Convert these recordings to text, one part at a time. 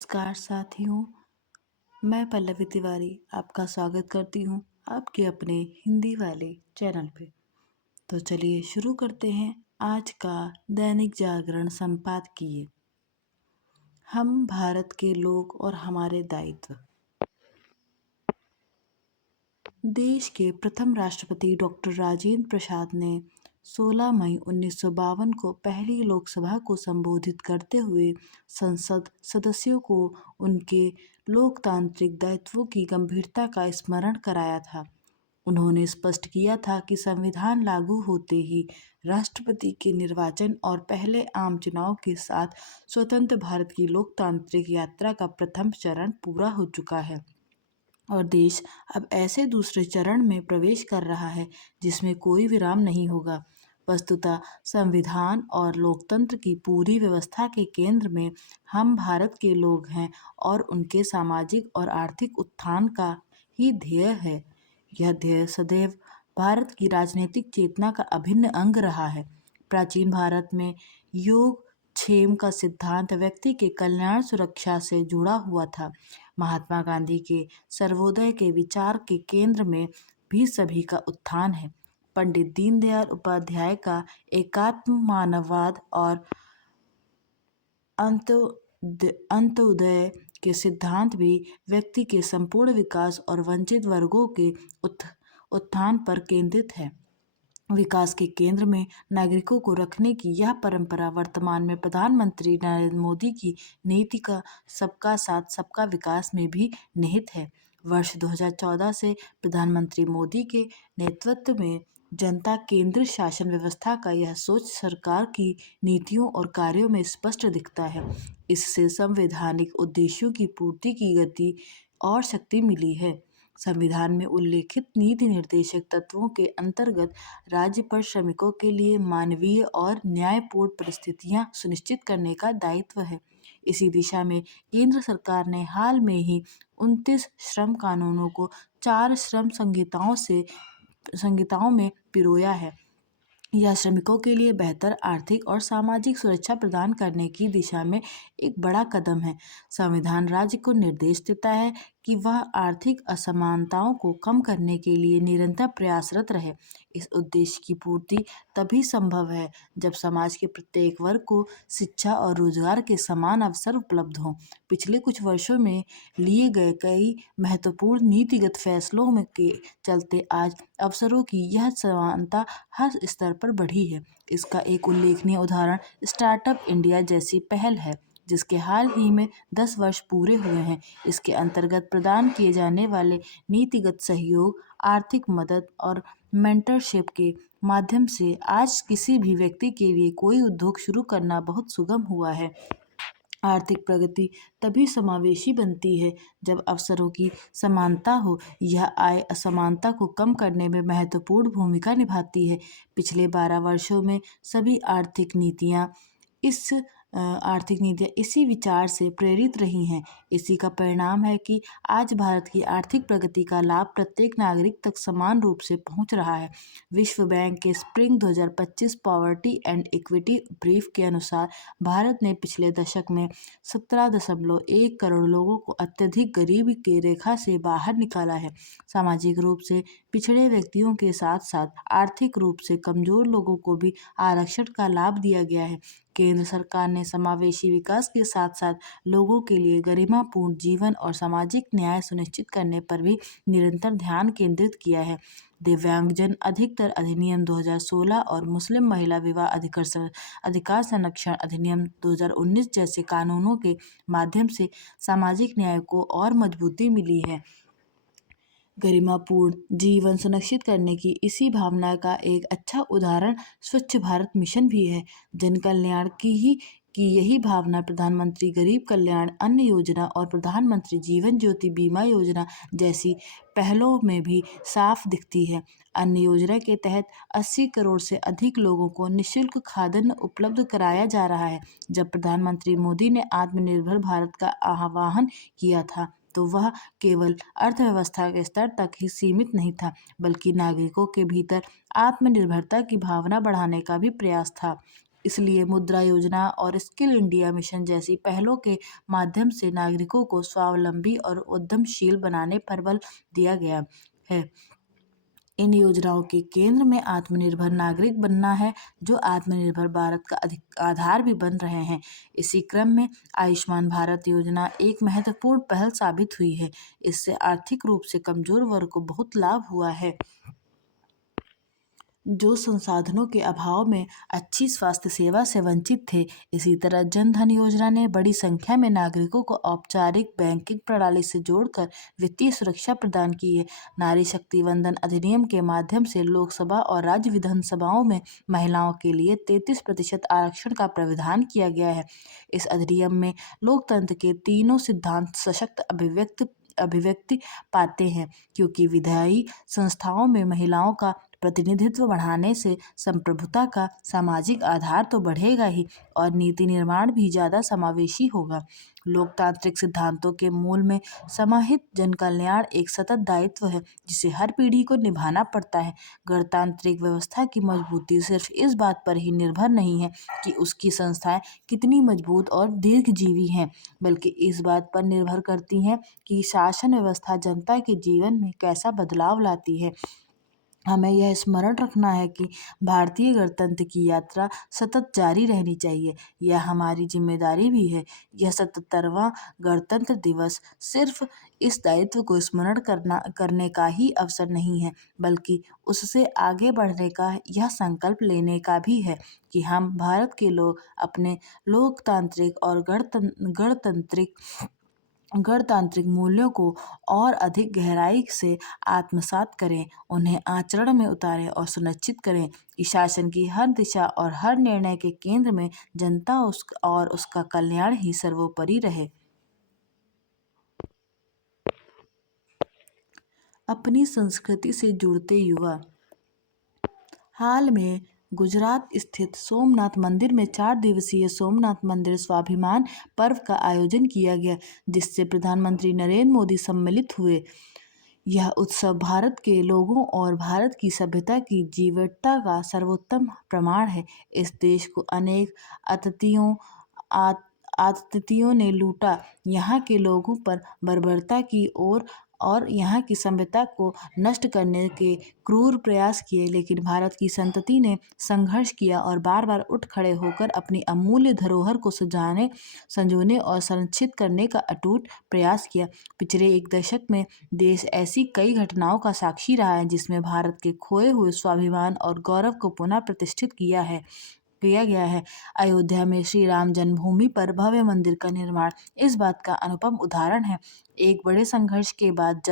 नमस्कार साथियों, मैं पल्लवी तिवारी आपका स्वागत करती हूँ आपके अपने हिंदी वाले चैनल पे। तो चलिए शुरू करते हैं आज का दैनिक जागरण संपादकीय। हम भारत के लोग और हमारे दायित्व। देश के प्रथम राष्ट्रपति डॉक्टर राजेंद्र प्रसाद ने 16 मई 1952 को पहली लोकसभा को संबोधित करते हुए संसद सदस्यों को उनके लोकतांत्रिक दायित्वों की गंभीरता का स्मरण कराया था। उन्होंने स्पष्ट किया था कि संविधान लागू होते ही राष्ट्रपति के निर्वाचन और पहले आम चुनाव के साथ स्वतंत्र भारत की लोकतांत्रिक यात्रा का प्रथम चरण पूरा हो चुका है और देश अब ऐसे दूसरे चरण में प्रवेश कर रहा है जिसमें कोई विराम नहीं होगा। वस्तुतः संविधान और लोकतंत्र की पूरी व्यवस्था के केंद्र में हम भारत के लोग हैं और उनके सामाजिक और आर्थिक उत्थान का ही ध्येय है। यह ध्येय सदैव भारत की राजनीतिक चेतना का अभिन्न अंग रहा है। प्राचीन भारत में योग क्षेम का सिद्धांत व्यक्ति के कल्याण सुरक्षा से जुड़ा हुआ था। महात्मा गांधी के सर्वोदय के विचार के केंद्र में भी सभी का उत्थान है। पंडित दीनदयाल उपाध्याय का एकात्म मानववाद और अंत्योदय के सिद्धांत भी व्यक्ति के संपूर्ण विकास और वंचित वर्गों के उत्थान पर केंद्रित है। विकास के केंद्र में नागरिकों को रखने की यह परंपरा वर्तमान में प्रधानमंत्री नरेंद्र मोदी की नीति का सबका साथ सबका विकास में भी निहित है। वर्ष 2014 से प्रधानमंत्री मोदी के नेतृत्व में जनता केंद्रित शासन व्यवस्था का यह सोच सरकार की नीतियों और कार्यों में स्पष्ट दिखता है। इससे संवैधानिक उद्देश्यों की पूर्ति की गति और शक्ति मिली है। संविधान में उल्लेखित नीति निर्देशक तत्वों के अंतर्गत राज्य पर श्रमिकों के लिए मानवीय और न्यायपूर्ण परिस्थितियां सुनिश्चित करने का दायित्व है। इसी दिशा में केंद्र सरकार ने हाल में ही 29 श्रम कानूनों को 4 श्रम संहिताओं में पिरोया है। यह श्रमिकों के लिए बेहतर आर्थिक और सामाजिक सुरक्षा प्रदान करने की दिशा में एक बड़ा कदम है। संविधान राज्य को निर्देश देता है कि वह आर्थिक असमानताओं को कम करने के लिए निरंतर प्रयासरत रहे। इस उद्देश्य की पूर्ति तभी संभव है जब समाज के प्रत्येक वर्ग को शिक्षा और रोजगार के समान अवसर उपलब्ध हों। पिछले कुछ वर्षों में लिए गए कई महत्वपूर्ण नीतिगत फैसलों में के चलते आज अवसरों की यह समानता हर स्तर पर बढ़ी है। इसका एक उल्लेखनीय उदाहरण स्टार्टअप इंडिया जैसी पहल है, जिसके हाल ही में 10 वर्ष पूरे हुए हैं। इसके अंतर्गत प्रदान किए जाने वाले नीतिगत सहयोग, आर्थिक मदद और मेंटरशिप के माध्यम से आज किसी भी व्यक्ति के लिए कोई उद्योग शुरू करना बहुत सुगम हुआ है। आर्थिक प्रगति तभी समावेशी बनती है जब अवसरों की समानता हो। यह आय असमानता को कम करने में महत्वपूर्ण भूमिका निभाती है। पिछले 12 वर्षों में सभी आर्थिक नीतियाँ इसी विचार से प्रेरित रही हैं। इसी का परिणाम है कि आज भारत की आर्थिक प्रगति का लाभ प्रत्येक नागरिक तक समान रूप से पहुंच रहा है। विश्व बैंक के spring 2025 poverty and equity brief के अनुसार भारत ने पिछले दशक में 17.1 करोड़ लोगों को अत्यधिक गरीबी की रेखा से बाहर निकाला है। सामाजिक रूप से पिछड़े व्यक्तियों के साथ साथ आर्थिक रूप से कमजोर लोगों को भी आरक्षण का लाभ दिया गया है। केंद्र सरकार ने समावेशी विकास के साथ साथ लोगों के लिए गरिमापूर्ण जीवन और सामाजिक न्याय सुनिश्चित करने पर भी निरंतर ध्यान केंद्रित किया है। दिव्यांगजन अधिकतर अधिनियम 2016 और मुस्लिम महिला विवाह अधिकार संरक्षण अधिनियम 2019 जैसे कानूनों के माध्यम से सामाजिक न्याय को और मजबूती मिली है। गरिमापूर्ण जीवन सुनिश्चित करने की इसी भावना का एक अच्छा उदाहरण स्वच्छ भारत मिशन भी है। जन कल्याण की यही भावना प्रधानमंत्री गरीब कल्याण अन्न योजना और प्रधानमंत्री जीवन ज्योति बीमा योजना जैसी पहलों में भी साफ दिखती है। अन्न योजना के तहत 80 करोड़ से अधिक लोगों को निःशुल्क खाद्यान्न उपलब्ध कराया जा रहा है। जब प्रधानमंत्री मोदी ने आत्मनिर्भर भारत का आह्वान किया था तो वह केवल अर्थव्यवस्था के स्तर तक ही सीमित नहीं था, बल्कि नागरिकों के भीतर आत्मनिर्भरता की भावना बढ़ाने का भी प्रयास था। इसलिए मुद्रा योजना और स्किल इंडिया मिशन जैसी पहलों के माध्यम से नागरिकों को स्वावलंबी और उद्यमशील बनाने पर बल दिया गया है। इन योजनाओं के केंद्र में आत्मनिर्भर नागरिक बनना है, जो आत्मनिर्भर भारत का आधार भी बन रहे हैं। इसी क्रम में आयुष्मान भारत योजना एक महत्वपूर्ण पहल साबित हुई है। इससे आर्थिक रूप से कमजोर वर्ग को बहुत लाभ हुआ है, जो संसाधनों के अभाव में अच्छी स्वास्थ्य सेवा से वंचित थे। इसी तरह जन धन योजना ने बड़ी संख्या में नागरिकों को औपचारिक बैंकिंग प्रणाली से जोड़कर वित्तीय सुरक्षा प्रदान की है। नारी शक्ति वंदन अधिनियम के माध्यम से लोकसभा और राज्य विधानसभाओं में महिलाओं के लिए 33% आरक्षण का प्रावधान किया गया है। इस अधिनियम में लोकतंत्र के तीनों सिद्धांत सशक्त अभिव्यक्ति पाते हैं, क्योंकि विधायी संस्थाओं में महिलाओं का प्रतिनिधित्व बढ़ाने से संप्रभुता का सामाजिक आधार तो बढ़ेगा ही, और नीति निर्माण भी ज़्यादा समावेशी होगा। लोकतांत्रिक सिद्धांतों के मूल में समाहित जन कल्याण एक सतत दायित्व है, जिसे हर पीढ़ी को निभाना पड़ता है। गणतांत्रिक व्यवस्था की मजबूती सिर्फ इस बात पर ही निर्भर नहीं है कि उसकी संस्थाएं कितनी मजबूत और दीर्घजीवी हैं, बल्कि इस बात पर निर्भर करती हैं कि शासन व्यवस्था जनता के जीवन में कैसा बदलाव लाती है। हमें यह स्मरण रखना है कि भारतीय गणतंत्र की यात्रा सतत जारी रहनी चाहिए। यह हमारी जिम्मेदारी भी है। यह 77वां गणतंत्र दिवस सिर्फ इस दायित्व को स्मरण करने का ही अवसर नहीं है, बल्कि उससे आगे बढ़ने का यह संकल्प लेने का भी है कि हम भारत के लोग अपने लोकतांत्रिक और गणतांत्रिक मूल्यों को और अधिक गहराई से आत्मसात करें, उन्हें आचरण में उतारें और सुनिश्चित करें कि शासन की हर दिशा और हर निर्णय के केंद्र में जनता और उसका कल्याण ही सर्वोपरि रहे। अपनी संस्कृति से जुड़ते युवा। हाल में गुजरात स्थित सोमनाथ मंदिर में 4 दिवसीय सोमनाथ मंदिर स्वाभिमान पर्व का आयोजन किया गया, जिससे प्रधानमंत्री नरेंद्र मोदी सम्मिलित हुए। यह उत्सव भारत के लोगों और भारत की सभ्यता की जीवटता का सर्वोत्तम प्रमाण है। इस देश को अनेक आततियों आततियों ने लूटा, यहाँ के लोगों पर बर्बरता की और यहाँ की सभ्यता को नष्ट करने के क्रूर प्रयास किए, लेकिन भारत की संतति ने संघर्ष किया और बार बार उठ खड़े होकर अपनी अमूल्य धरोहर को संजोने और संरक्षित करने का अटूट प्रयास किया। पिछले एक दशक में देश ऐसी कई घटनाओं का साक्षी रहा है, जिसमें भारत के खोए हुए स्वाभिमान और गौरव को पुनः प्रतिष्ठित किया गया है। अयोध्या में श्री राम जन्मभूमि पर भव्य मंदिर का निर्माण इस बात का अनुपम उदाहरण है। एक बड़े संघर्ष के बाद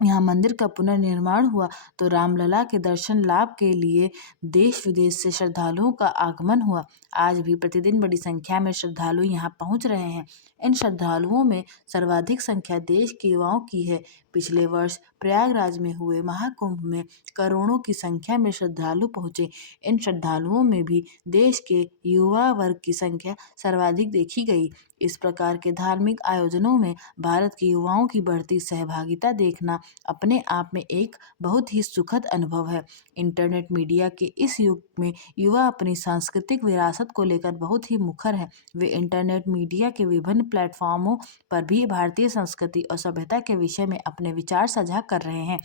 यहाँ मंदिर का पुनर्निर्माण हुआ, तो रामलला के दर्शन लाभ के लिए देश विदेश से श्रद्धालुओं का आगमन हुआ। आज भी प्रतिदिन बड़ी संख्या में श्रद्धालु यहाँ पहुँच रहे हैं। इन श्रद्धालुओं में सर्वाधिक संख्या देश के युवाओं की है। पिछले वर्ष प्रयागराज में हुए महाकुंभ में करोड़ों की संख्या में श्रद्धालु पहुँचे। इन श्रद्धालुओं में भी देश के युवा वर्ग की संख्या सर्वाधिक देखी गई। इस प्रकार के धार्मिक आयोजनों में भारत के युवाओं की बढ़ती सहभागिता देखना अपने आप में एक बहुत ही सुखद अनुभव है। इंटरनेट मीडिया के इस युग में युवा अपनी सांस्कृतिक विरासत को लेकर बहुत ही मुखर है। वे इंटरनेट मीडिया के विभिन्न प्लेटफॉर्मों पर भी भारतीय संस्कृति और सभ्यता के विषय में अपने विचार साझा कर रहे हैं।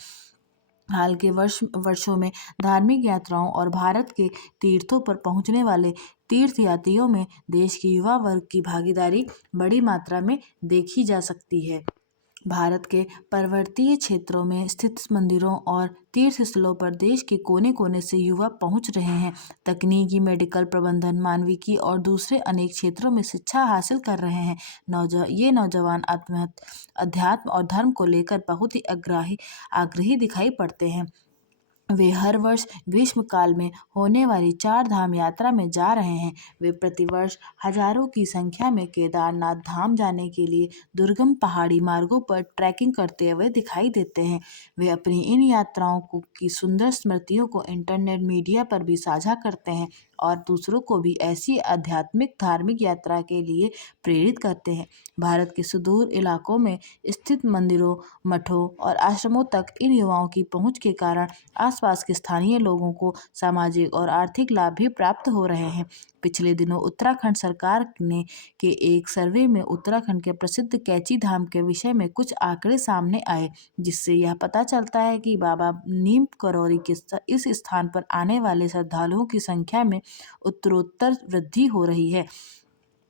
हाल के वर्षों में धार्मिक यात्राओं और भारत के तीर्थों पर पहुंचने वाले तीर्थयात्रियों में देश के युवा वर्ग की भागीदारी बड़ी मात्रा में देखी जा सकती है। भारत के पर्वतीय क्षेत्रों में स्थित मंदिरों और तीर्थ स्थलों पर देश के कोने कोने से युवा पहुंच रहे हैं। तकनीकी, मेडिकल प्रबंधन, मानविकी और दूसरे अनेक क्षेत्रों में शिक्षा हासिल कर रहे हैं। ये नौजवान अध्यात्म और धर्म को लेकर बहुत ही आग्रही दिखाई पड़ते हैं। वे हर वर्ष ग्रीष्म काल में होने वाली 4 धाम यात्रा में जा रहे हैं। वे प्रतिवर्ष हजारों की संख्या में केदारनाथ धाम जाने के लिए दुर्गम पहाड़ी मार्गों पर ट्रैकिंग करते हुए दिखाई देते हैं। वे अपनी इन यात्राओं की सुंदर स्मृतियों को इंटरनेट मीडिया पर भी साझा करते हैं और दूसरों को भी ऐसी आध्यात्मिक धार्मिक यात्रा के लिए प्रेरित करते हैं। भारत के सुदूर इलाकों में स्थित मंदिरों, मठों और आश्रमों तक इन युवाओं की पहुंच के कारण आसपास के स्थानीय लोगों को सामाजिक और आर्थिक लाभ भी प्राप्त हो रहे हैं। पिछले दिनों उत्तराखंड सरकार ने के एक सर्वे में उत्तराखंड के प्रसिद्ध कैची धाम के विषय में कुछ आंकड़े सामने आए, जिससे यह पता चलता है कि बाबा नीम करौरी के इस स्थान पर आने वाले श्रद्धालुओं की संख्या में उत्तरोत्तर वृद्धि हो रही है।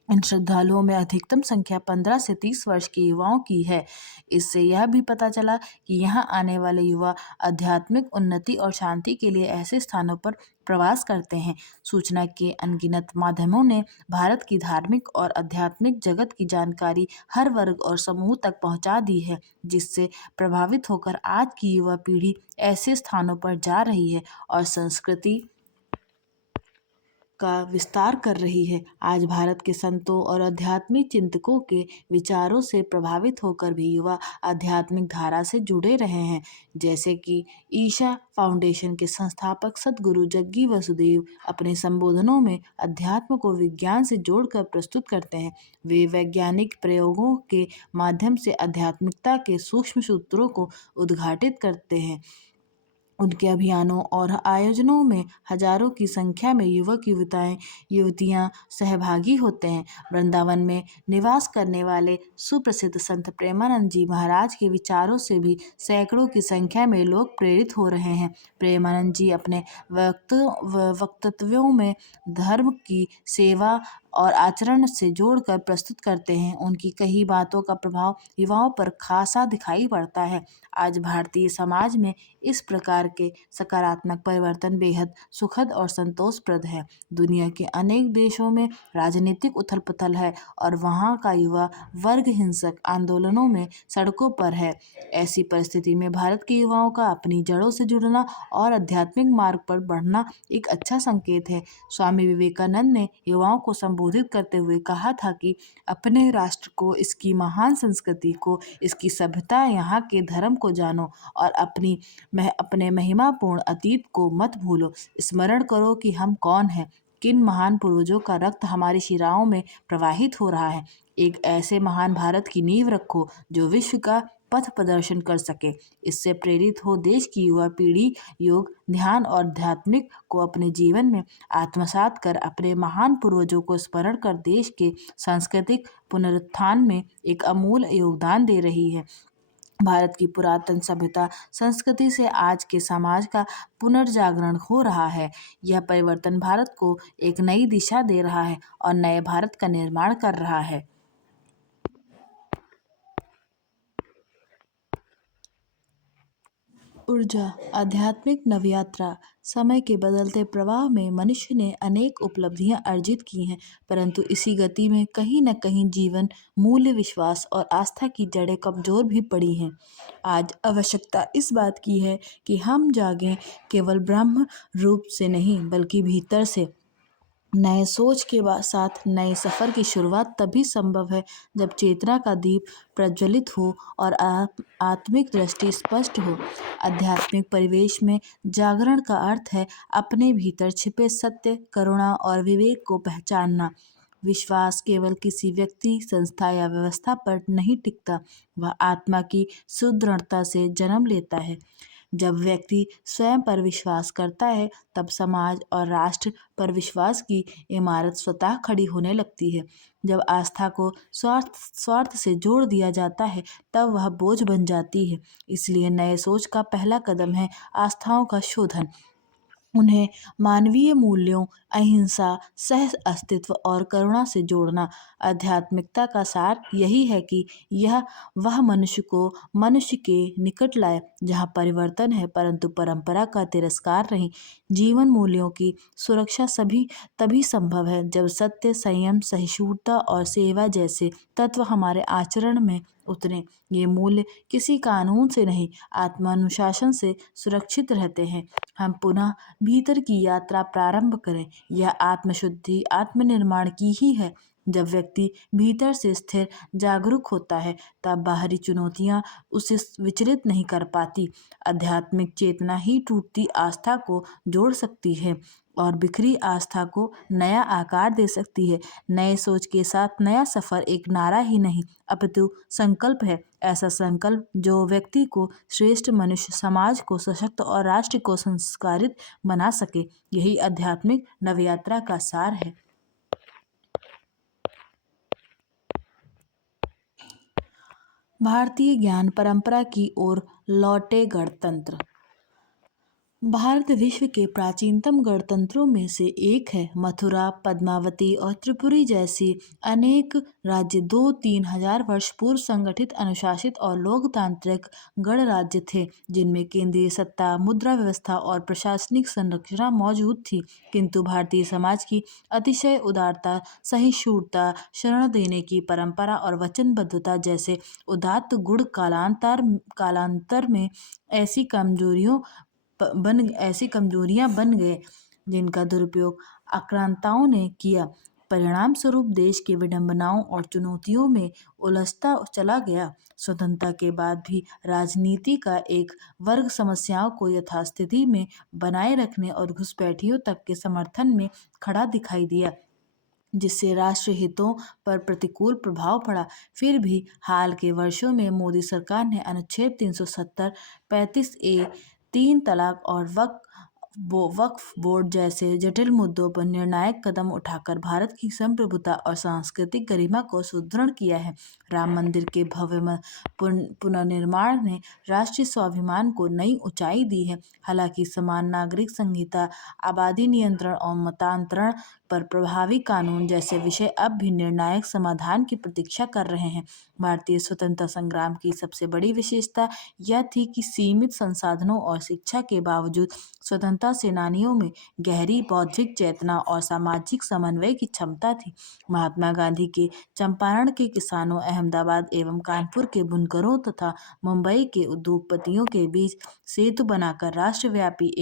इन श्रद्धालुओं में अधिकतम संख्या 15 से 30 वर्ष के युवाओं की है। इससे यह भी पता चला कि यहाँ आने वाले युवा आध्यात्मिक उन्नति और शांति के लिए ऐसे स्थानों पर प्रवास करते हैं। सूचना के अनगिनत माध्यमों ने भारत की धार्मिक और आध्यात्मिक जगत की जानकारी हर वर्ग और समूह तक पहुँचा दी है, जिससे प्रभावित होकर आज की युवा पीढ़ी ऐसे स्थानों पर जा रही है और संस्कृति का विस्तार कर रही है। आज भारत के संतों और आध्यात्मिक चिंतकों के विचारों से प्रभावित होकर भी युवा आध्यात्मिक धारा से जुड़े रहे हैं, जैसे कि ईशा फाउंडेशन के संस्थापक सद्गुरु जग्गी वसुदेव अपने संबोधनों में अध्यात्म को विज्ञान से जोड़कर प्रस्तुत करते हैं। वे वैज्ञानिक प्रयोगों के माध्यम से आध्यात्मिकता के सूक्ष्म सूत्रों को उद्घाटित करते हैं। उनके अभियानों और आयोजनों में हजारों की संख्या में युवक युवतियां सहभागी होते हैं। वृंदावन में निवास करने वाले सुप्रसिद्ध संत प्रेमानंद जी महाराज के विचारों से भी सैकड़ों की संख्या में लोग प्रेरित हो रहे हैं। प्रेमानंद जी अपने वक्तव्यों में धर्म की सेवा और आचरण से जोड़कर प्रस्तुत करते हैं। उनकी कई बातों का प्रभाव युवाओं पर खासा दिखाई पड़ता है। आज भारतीय समाज में इस प्रकार के सकारात्मक परिवर्तन बेहद सुखद और संतोषप्रद है। दुनिया के अनेक देशों में राजनीतिक उथल-पुथल है और वहाँ का युवा वर्ग हिंसक आंदोलनों में सड़कों पर है। ऐसी परिस्थिति में भारत के युवाओं का अपनी जड़ों से जुड़ना और आध्यात्मिक मार्ग पर बढ़ना एक अच्छा संकेत है। स्वामी विवेकानंद ने युवाओं को संबोधित करते हुए कहा था कि अपने राष्ट्र को, इसकी महान संस्कृति को, इसकी सभ्यता, यहाँ के धर्म को जानो और अपने महिमापूर्ण अतीत को मत भूलो। स्मरण करो कि हम कौन हैं, किन महान पूर्वजों का रक्त हमारी शिराओं में प्रवाहित हो रहा है। एक ऐसे महान भारत की नींव रखो जो विश्व का पथ प्रदर्शन कर सके। इससे प्रेरित हो देश की युवा पीढ़ी योग, ध्यान और आध्यात्मिक को अपने जीवन में आत्मसात कर अपने महान पूर्वजों को स्मरण कर देश के सांस्कृतिक पुनरुत्थान में एक अमूल्य योगदान दे रही है। भारत की पुरातन सभ्यता संस्कृति से आज के समाज का पुनर्जागरण हो रहा है। यह परिवर्तन भारत को एक नई दिशा दे रहा है और नए भारत का निर्माण कर रहा है। ऊर्जा, आध्यात्मिक नवयात्रा। समय के बदलते प्रवाह में मनुष्य ने अनेक उपलब्धियां अर्जित की हैं, परंतु इसी गति में कहीं न कहीं जीवन मूल्य, विश्वास और आस्था की जड़ें कमजोर भी पड़ी हैं। आज आवश्यकता इस बात की है कि हम जागें, केवल ब्रह्म रूप से नहीं बल्कि भीतर से। नए सोच के साथ नए सफ़र की शुरुआत तभी संभव है जब चेतना का दीप प्रज्वलित हो और आत्मिक दृष्टि स्पष्ट हो। आध्यात्मिक परिवेश में जागरण का अर्थ है अपने भीतर छिपे सत्य, करुणा और विवेक को पहचानना। विश्वास केवल किसी व्यक्ति, संस्था या व्यवस्था पर नहीं टिकता, वह आत्मा की सुदृढ़ता से जन्म लेता है। जब व्यक्ति स्वयं पर विश्वास करता है, तब समाज और राष्ट्र पर विश्वास की इमारत स्वतः खड़ी होने लगती है। जब आस्था को स्वार्थ से जोड़ दिया जाता है, तब वह बोझ बन जाती है। इसलिए नए सोच का पहला कदम है आस्थाओं का शोधन, उन्हें मानवीय मूल्यों, अहिंसा, सह अस्तित्व और करुणा से जोड़ना। आध्यात्मिकता का सार यही है कि यह वह मनुष्य को मनुष्य के निकट लाए जहाँ परिवर्तन है, परंतु परंपरा का तिरस्कार नहीं। जीवन मूल्यों की सुरक्षा तभी संभव है जब सत्य, संयम, सहिष्णुता और सेवा जैसे तत्व हमारे आचरण में उतरे। ये मूल्य किसी कानून से नहीं, आत्मानुशासन से सुरक्षित रहते हैं। हम पुनः भीतर की यात्रा प्रारंभ करें। यह आत्मशुद्धि, आत्मनिर्माण की ही है। जब व्यक्ति भीतर से स्थिर जागरूक होता है तब बाहरी चुनौतियां उसे विचलित नहीं कर पाती। आध्यात्मिक चेतना ही टूटती आस्था को जोड़ सकती है और बिखरी आस्था को नया आकार दे सकती है। नए सोच के साथ नया सफर एक नारा ही नहीं अपितु संकल्प है। ऐसा संकल्प जो व्यक्ति को श्रेष्ठ मनुष्य, समाज को सशक्त और राष्ट्र को संस्कारित बना सके। यही आध्यात्मिक नवयात्रा का सार है। भारतीय ज्ञान परंपरा की ओर लौटे गणतंत्र। भारत विश्व के प्राचीनतम गणतंत्रों में से एक है। मथुरा, पद्मावती और त्रिपुरी जैसी अनेक राज्य 2-3 हजार वर्ष पूर्व संगठित, अनुशासित और लोकतांत्रिक गणराज्य थे, जिनमें केंद्रीय सत्ता, मुद्रा व्यवस्था और प्रशासनिक संरचना मौजूद थी। किंतु भारतीय समाज की अतिशय उदारता, सहिष्णुता, शरण देने की परंपरा और वचनबद्धता जैसे उदात्त गुण कालांतर में ऐसी कमजोरियां बन गए जिनका दुरुपयोग आक्रांताओं ने किया। परिणाम स्वरूप देश के विडंबनाओं और चुनौतियों में उलझता चला गया। स्वतंत्रता के बाद भी राजनीति का एक वर्ग समस्याओं को यथास्थिति में बनाए रखने और घुसपैठियों तक के समर्थन में खड़ा दिखाई दिया, जिससे राष्ट्र हितों पर प्रतिकूल प्रभाव पड़ा। फिर भी हाल के वर्षों में मोदी सरकार ने अनुच्छेद 370, 35A, 3 तलाक और वक्फ बोर्ड जैसे जटिल मुद्दों पर निर्णायक कदम उठाकर भारत की संप्रभुता और सांस्कृतिक गरिमा को सुदृढ़ किया है। राम मंदिर के भव्य पुनर्निर्माण ने राष्ट्रीय स्वाभिमान को नई ऊंचाई दी है। हालांकि समान नागरिक संहिता, आबादी नियंत्रण और मतांतरण पर प्रभावी कानून जैसे विषय अब भी निर्णायक समाधान की प्रतीक्षा कर रहे हैं। भारतीय स्वतंत्रता संग्राम की सबसे बड़ी विशेषता यह थी कि सीमित संसाधनों और शिक्षा के बावजूद स्वतंत्रता सेनानियों में गहरी बौद्धिक चेतना और सामाजिक समन्वय की क्षमता थी। महात्मा गांधी के चंपारण के किसानों, अहमदाबाद एवं कानपुर के बुनकरों तथा मुंबई के उद्योगपतियों के बीच सेतु बनाकर राष्ट्रव्यापी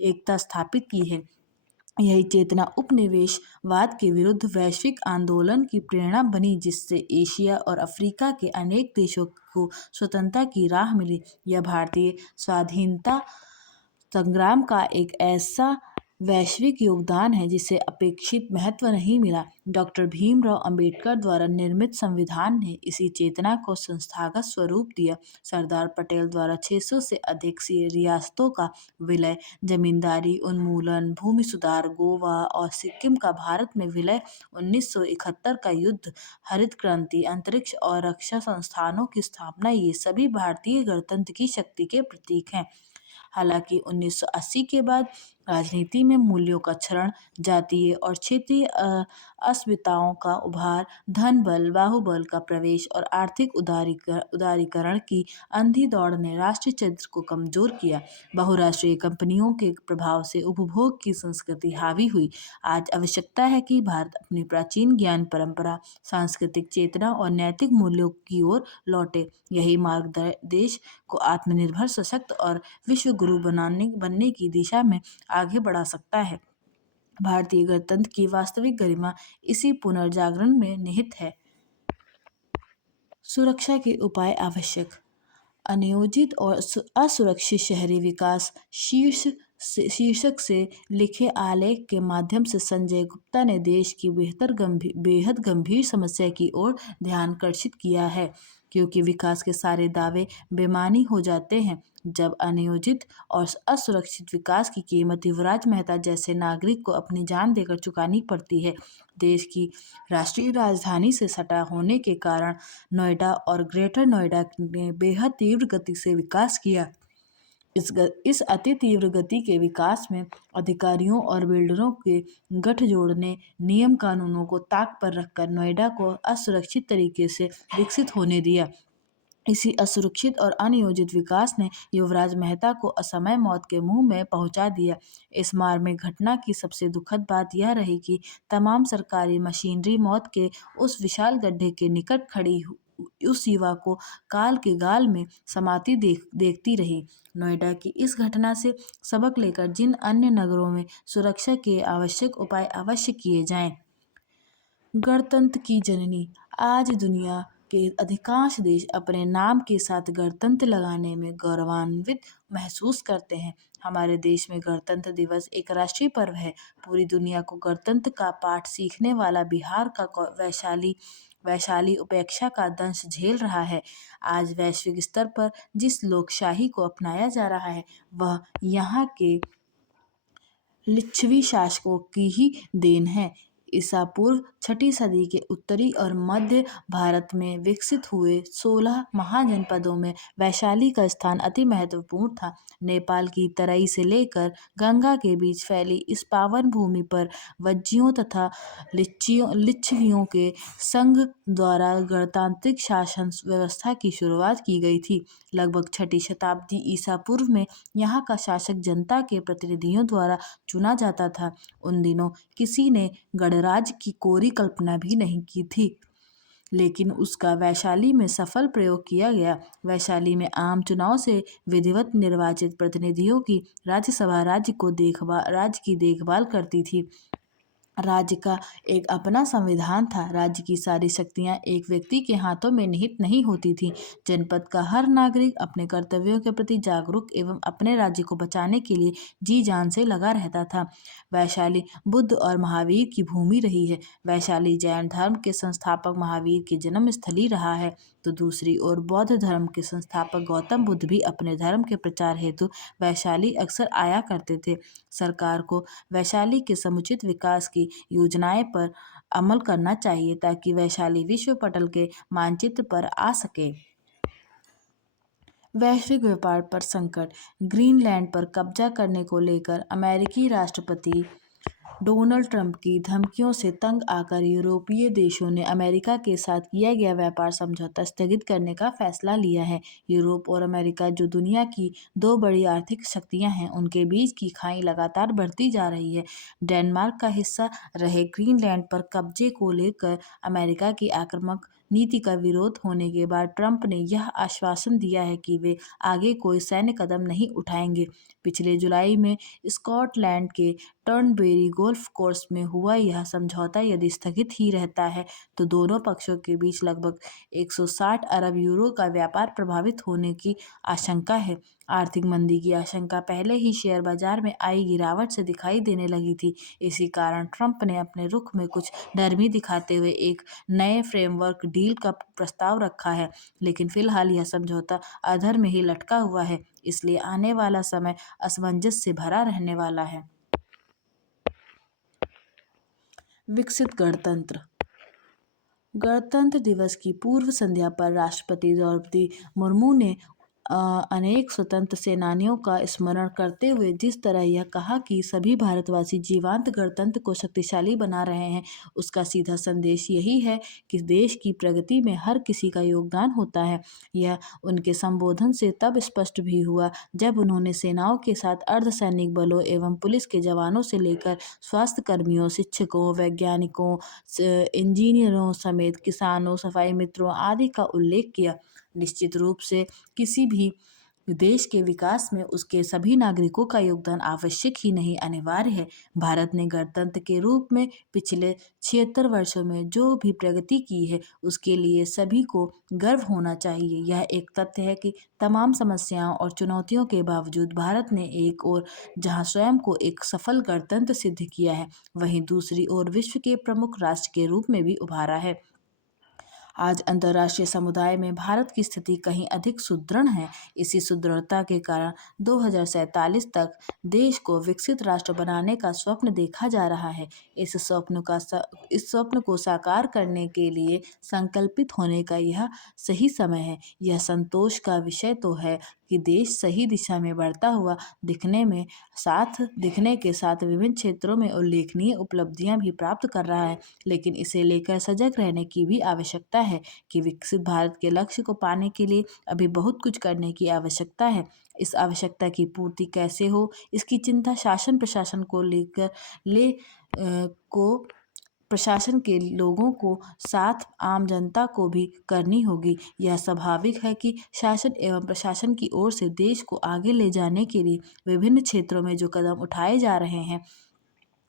एकता स्थापित की है। यही चेतना उपनिवेशवाद के विरुद्ध वैश्विक आंदोलन की प्रेरणा बनी, जिससे एशिया और अफ्रीका के अनेक देशों को स्वतंत्रता की राह मिली। यह भारतीय स्वाधीनता संग्राम का एक ऐसा वैश्विक योगदान है जिसे अपेक्षित महत्व नहीं मिला। डॉक्टर भीमराव अंबेडकर द्वारा निर्मित संविधान ने इसी चेतना को संस्थागत स्वरूप दिया। सरदार पटेल द्वारा 600 से अधिक रियासतों का विलय, जमींदारी उन्मूलन, भूमि सुधार, गोवा और सिक्किम का भारत में विलय, 1971 का युद्ध, हरित क्रांति, अंतरिक्ष और रक्षा संस्थानों की स्थापना, ये सभी भारतीय गणतंत्र की शक्ति के प्रतीक हैं। हालांकि 1980 के बाद राजनीति में मूल्यों का क्षरण, जातीय और क्षेत्रीय अस्मिताओं का उभार, धन बल, बाहुबल का प्रवेश और आर्थिक उदारीकरण की अंधी दौड़ ने राष्ट्रीय चरित्र को कमजोर किया। बहुराष्ट्रीय कंपनियों के प्रभाव से उपभोग की संस्कृति हावी हुई। आज आवश्यकता है कि भारत अपनी प्राचीन ज्ञान परंपरा, सांस्कृतिक चेतना और नैतिक मूल्यों की ओर लौटे। यही मार्ग देश को आत्मनिर्भर, सशक्त और विश्व गुरु बनने की दिशा में आगे बढ़ा सकता है। भारतीय गणतंत्र की वास्तविक गरिमा इसी पुनर्जागरण में निहित है। सुरक्षा के उपाय आवश्यक। अनियोजित और असुरक्षित शहरी विकास शीर्षक से लिखे आलेख के माध्यम से संजय गुप्ता ने देश की बेहद गंभीर समस्या की ओर ध्यान आकर्षित किया है, क्योंकि विकास के सारे दावे बेमानी हो जाते हैं जब अनियोजित और असुरक्षित विकास की कीमत युवराज मेहता जैसे नागरिक को अपनी जान देकर चुकानी पड़ती है। देश की राष्ट्रीय राजधानी से सटा होने के कारण नोएडा और ग्रेटर नोएडा ने बेहद तीव्र गति से विकास किया। इस अति तीव्र गति के विकास में अधिकारियों और बिल्डरों के गठजोड़ ने नियम कानूनों को ताक पर रखकर नोएडा को असुरक्षित तरीके से विकसित होने दिया। इसी असुरक्षित और अनियोजित विकास ने युवराज मेहता को असमय मौत के मुंह में पहुंचा दिया। इस मार्मिक घटना की सबसे दुखद बात यह रही कि तमाम सरकारी मशीनरी मौत के उस विशाल गड्ढे के निकट खड़ी उस युवा को काल के गाल में समाती देखती रही। नोएडा की इस घटना से सबक लेकर जिन अन्य नगरों में सुरक्षा के आवश्यक उपाय अवश्य किए जाएं। गणतंत्र की जननी। आज दुनिया के अधिकांश देश अपने नाम के साथ गणतंत्र लगाने में गौरवान्वित महसूस करते हैं। हमारे देश में गणतंत्र दिवस एक राष्ट्रीय पर्व है। पूरी दुनिया को गणतंत्र का पाठ सीखने वाला बिहार का वैशाली वैशाली उपेक्षा का दंश झेल रहा है। आज वैश्विक स्तर पर जिस लोकशाही को अपनाया जा रहा है, वह यहाँ के लिच्छवी शासकों की ही देन है। ईसा पूर्व छठी सदी के उत्तरी और मध्य भारत में विकसित हुए 16 महाजनपदों में वैशाली का स्थान अति महत्वपूर्ण था। नेपाल की तराई से लेकर गंगा के बीच फैली इस पावन भूमि पर वज्जियों तथा लिच्छवियों के संघ द्वारा गणतांत्रिक शासन व्यवस्था की शुरुआत की गई थी। लगभग छठी शताब्दी ईसा पूर्व में यहाँ का शासक जनता के प्रतिनिधियों द्वारा चुना जाता था। उन दिनों किसी ने गणराज्य की कोरी कल्पना भी नहीं की थी, लेकिन उसका वैशाली में सफल प्रयोग किया गया। वैशाली में आम चुनाव से विधिवत निर्वाचित प्रतिनिधियों की राज्यसभा राज्य की देखभाल करती थी। राज्य का एक अपना संविधान था। राज्य की सारी शक्तियां एक व्यक्ति के हाथों में निहित नहीं होती थी। जनपद का हर नागरिक अपने कर्तव्यों के प्रति जागरूक एवं अपने राज्य को बचाने के लिए जी जान से लगा रहता था। वैशाली बुद्ध और महावीर की भूमि रही है। वैशाली जैन धर्म के संस्थापक महावीर की जन्म स्थली रहा है, तो दूसरी ओर बौद्ध धर्म के संस्थापक गौतम बुद्ध भी अपने धर्म के प्रचार हेतु वैशाली अक्सर आया करते थे। सरकार को वैशाली के समुचित विकास की योजनाएं पर अमल करना चाहिए ताकि वैशाली विश्व पटल के मानचित्र पर आ सके। वैश्विक व्यापार पर संकट। ग्रीनलैंड पर कब्जा करने को लेकर अमेरिकी राष्ट्रपति डोनाल्ड ट्रंप की धमकियों से तंग आकर यूरोपीय देशों ने अमेरिका के साथ किया गया व्यापार समझौता स्थगित करने का फैसला लिया है। यूरोप और अमेरिका, जो दुनिया की दो बड़ी आर्थिक शक्तियां हैं, उनके बीच की खाई लगातार बढ़ती जा रही है। डेनमार्क का हिस्सा रहे ग्रीनलैंड पर कब्जे को लेकर अमेरिका की आक्रामक नीति का विरोध होने के बाद ट्रंप ने यह आश्वासन दिया है कि वे आगे कोई सैन्य कदम नहीं उठाएंगे। पिछले जुलाई में स्कॉटलैंड के टर्नबेरी गोल्फ कोर्स में हुआ यह समझौता यदि स्थगित ही रहता है तो दोनों पक्षों के बीच लगभग 160 अरब यूरो का व्यापार प्रभावित होने की आशंका है। आर्थिक मंदी की आशंका पहले ही शेयर बाजार में आई गिरावट से दिखाई देने लगी थी। इसी कारण ट्रंप ने अपने रुख में कुछ नरमी दिखाते हुए एक नए फ्रेमवर्क डील का प्रस्ताव रखा है, लेकिन फिलहाल यह समझौता अधर में ही लटका हुआ है, इसलिए आने वाला समय असमंजस से भरा रहने वाला है। विकसित गणतंत्र। गणतंत्र दिवस की पूर्व संध्या पर राष्ट्रपति द्रौपदी मुर्मू ने अनेक स्वतंत्र सेनानियों का स्मरण करते हुए जिस तरह यह कहा कि सभी भारतवासी जीवंत गणतंत्र को शक्तिशाली बना रहे हैं, उसका सीधा संदेश यही है कि देश की प्रगति में हर किसी का योगदान होता है। यह उनके संबोधन से तब स्पष्ट भी हुआ जब उन्होंने सेनाओं के साथ अर्धसैनिक बलों एवं पुलिस के जवानों से लेकर स्वास्थ्य कर्मियों, शिक्षकों, वैज्ञानिकों, इंजीनियरों समेत किसानों, सफाई मित्रों आदि का उल्लेख किया। निश्चित रूप से किसी भी देश के विकास में उसके सभी नागरिकों का योगदान आवश्यक ही नहीं, अनिवार्य है। भारत ने गणतंत्र के रूप में पिछले 76 वर्षों में जो भी प्रगति की है, उसके लिए सभी को गर्व होना चाहिए। यह एक तथ्य है कि तमाम समस्याओं और चुनौतियों के बावजूद भारत ने एक ओर जहां स्वयं को एक सफल गणतंत्र सिद्ध किया है, वहीं दूसरी ओर विश्व के प्रमुख राष्ट्र के रूप में भी उभारा है। आज अंतर्राष्ट्रीय समुदाय में भारत की स्थिति कहीं अधिक सुदृढ़ है। इसी सुदृढ़ता के कारण 2047 तक देश को विकसित राष्ट्र बनाने का स्वप्न देखा जा रहा है। इस स्वप्न को साकार करने के लिए संकल्पित होने का यह सही समय है। यह संतोष का विषय तो है कि देश सही दिशा में बढ़ता हुआ दिखने के साथ विभिन्न क्षेत्रों में उल्लेखनीय उपलब्धियां भी प्राप्त कर रहा है, लेकिन इसे लेकर सजग रहने की भी आवश्यकता है कि विकसित भारत के लक्ष्य को पाने के लिए अभी बहुत कुछ करने की आवश्यकता है। इस आवश्यकता की पूर्ति कैसे हो, इसकी चिंता शासन प्रशासन को प्रशासन के लोगों को साथ आम जनता को भी करनी होगी। यह स्वाभाविक है कि शासन एवं प्रशासन की ओर से देश को आगे ले जाने के लिए विभिन्न क्षेत्रों में जो कदम उठाए जा रहे हैं,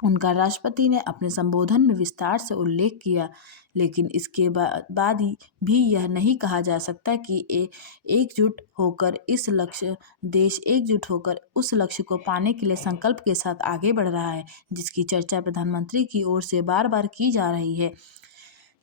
उनका राष्ट्रपति ने अपने संबोधन में विस्तार से उल्लेख किया, लेकिन इसके बाद भी यह नहीं कहा जा सकता कि देश एकजुट होकर उस लक्ष्य को पाने के लिए संकल्प के साथ आगे बढ़ रहा है, जिसकी चर्चा प्रधानमंत्री की ओर से बार बार की जा रही है।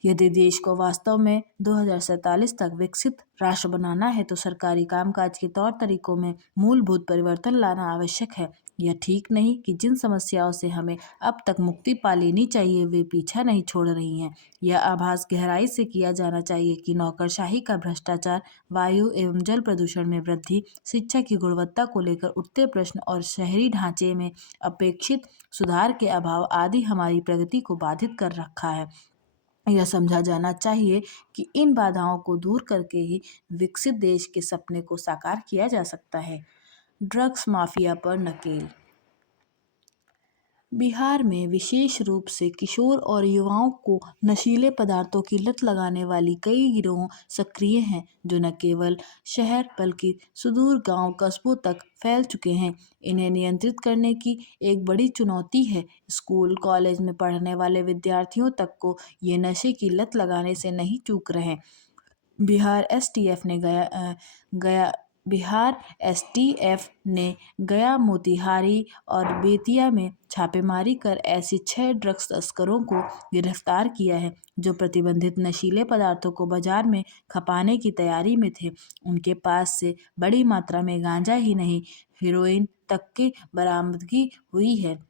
यदि देश को वास्तव में 2047 तक विकसित राष्ट्र बनाना है तो सरकारी कामकाज के तौर तरीकों में मूलभूत परिवर्तन लाना आवश्यक है। यह ठीक नहीं कि जिन समस्याओं से हमें अब तक मुक्ति पा लेनी चाहिए वे पीछा नहीं छोड़ रही हैं। यह आभास गहराई से किया जाना चाहिए कि नौकरशाही का भ्रष्टाचार, वायु एवं जल प्रदूषण में वृद्धि, शिक्षा की गुणवत्ता को लेकर उठते प्रश्न और शहरी ढांचे में अपेक्षित सुधार के अभाव आदि हमारी प्रगति को बाधित कर रखा है। यह समझा जाना चाहिए कि इन बाधाओं को दूर करके ही विकसित देश के सपने को साकार किया जा सकता है। ड्रग्स माफिया पर नकेल। बिहार में विशेष रूप से किशोर और युवाओं को नशीले पदार्थों की लत लगाने वाली कई गिरोह सक्रिय हैं, जो न केवल शहर बल्कि सुदूर गांव कस्बों तक फैल चुके हैं। इन्हें नियंत्रित करने की एक बड़ी चुनौती है। स्कूल कॉलेज में पढ़ने वाले विद्यार्थियों तक को ये नशे की लत लगाने से नहीं चूक रहे। बिहार एसटीएफ ने गया, मोतिहारी और बेतिया में छापेमारी कर ऐसे 6 ड्रग्स तस्करों को गिरफ्तार किया है, जो प्रतिबंधित नशीले पदार्थों को बाजार में खपाने की तैयारी में थे। उनके पास से बड़ी मात्रा में गांजा ही नहीं, हेरोइन तक की बरामदगी हुई है।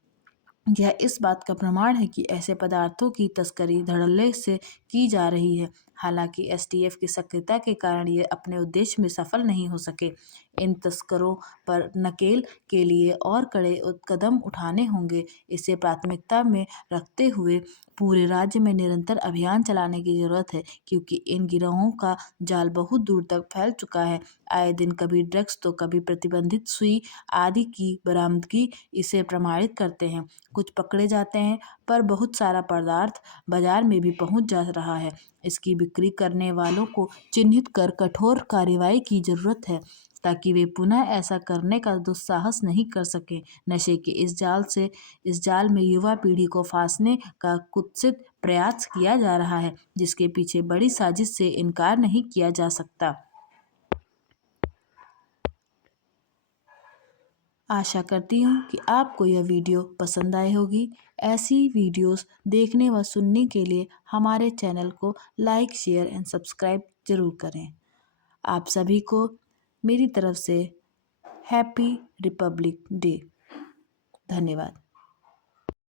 यह इस बात का प्रमाण है कि ऐसे पदार्थों की तस्करी धड़ल्ले से की जा रही है। हालांकि एसटीएफ की सक्रियता के कारण ये अपने उद्देश्य में सफल नहीं हो सके। इन तस्करों पर नकेल के लिए और कड़े कदम उठाने होंगे। इसे प्राथमिकता में रखते हुए पूरे राज्य में निरंतर अभियान चलाने की जरूरत है, क्योंकि इन गिरोहों का जाल बहुत दूर तक फैल चुका है। आए दिन कभी ड्रग्स तो कभी प्रतिबंधित सुई आदि की बरामदगी इसे प्रमाणित करते हैं। कुछ पकड़े जाते हैं, पर बहुत सारा पदार्थ बाजार में भी पहुंच जा रहा है। इसकी बिक्री करने वालों को चिन्हित कर कठोर कार्रवाई की जरूरत है, ताकि वे पुनः ऐसा करने का दुस्साहस नहीं कर सकें। नशे के इस जाल में युवा पीढ़ी को फांसने का कुत्सित प्रयास किया जा रहा है, जिसके पीछे बड़ी साजिश से इनकार नहीं किया जा सकता। आशा करती हूँ कि आपको यह वीडियो पसंद आई होगी। ऐसी वीडियोस देखने व सुनने के लिए हमारे चैनल को लाइक, शेयर एंड सब्सक्राइब जरूर करें। आप सभी को मेरी तरफ से हैप्पी रिपब्लिक डे। धन्यवाद।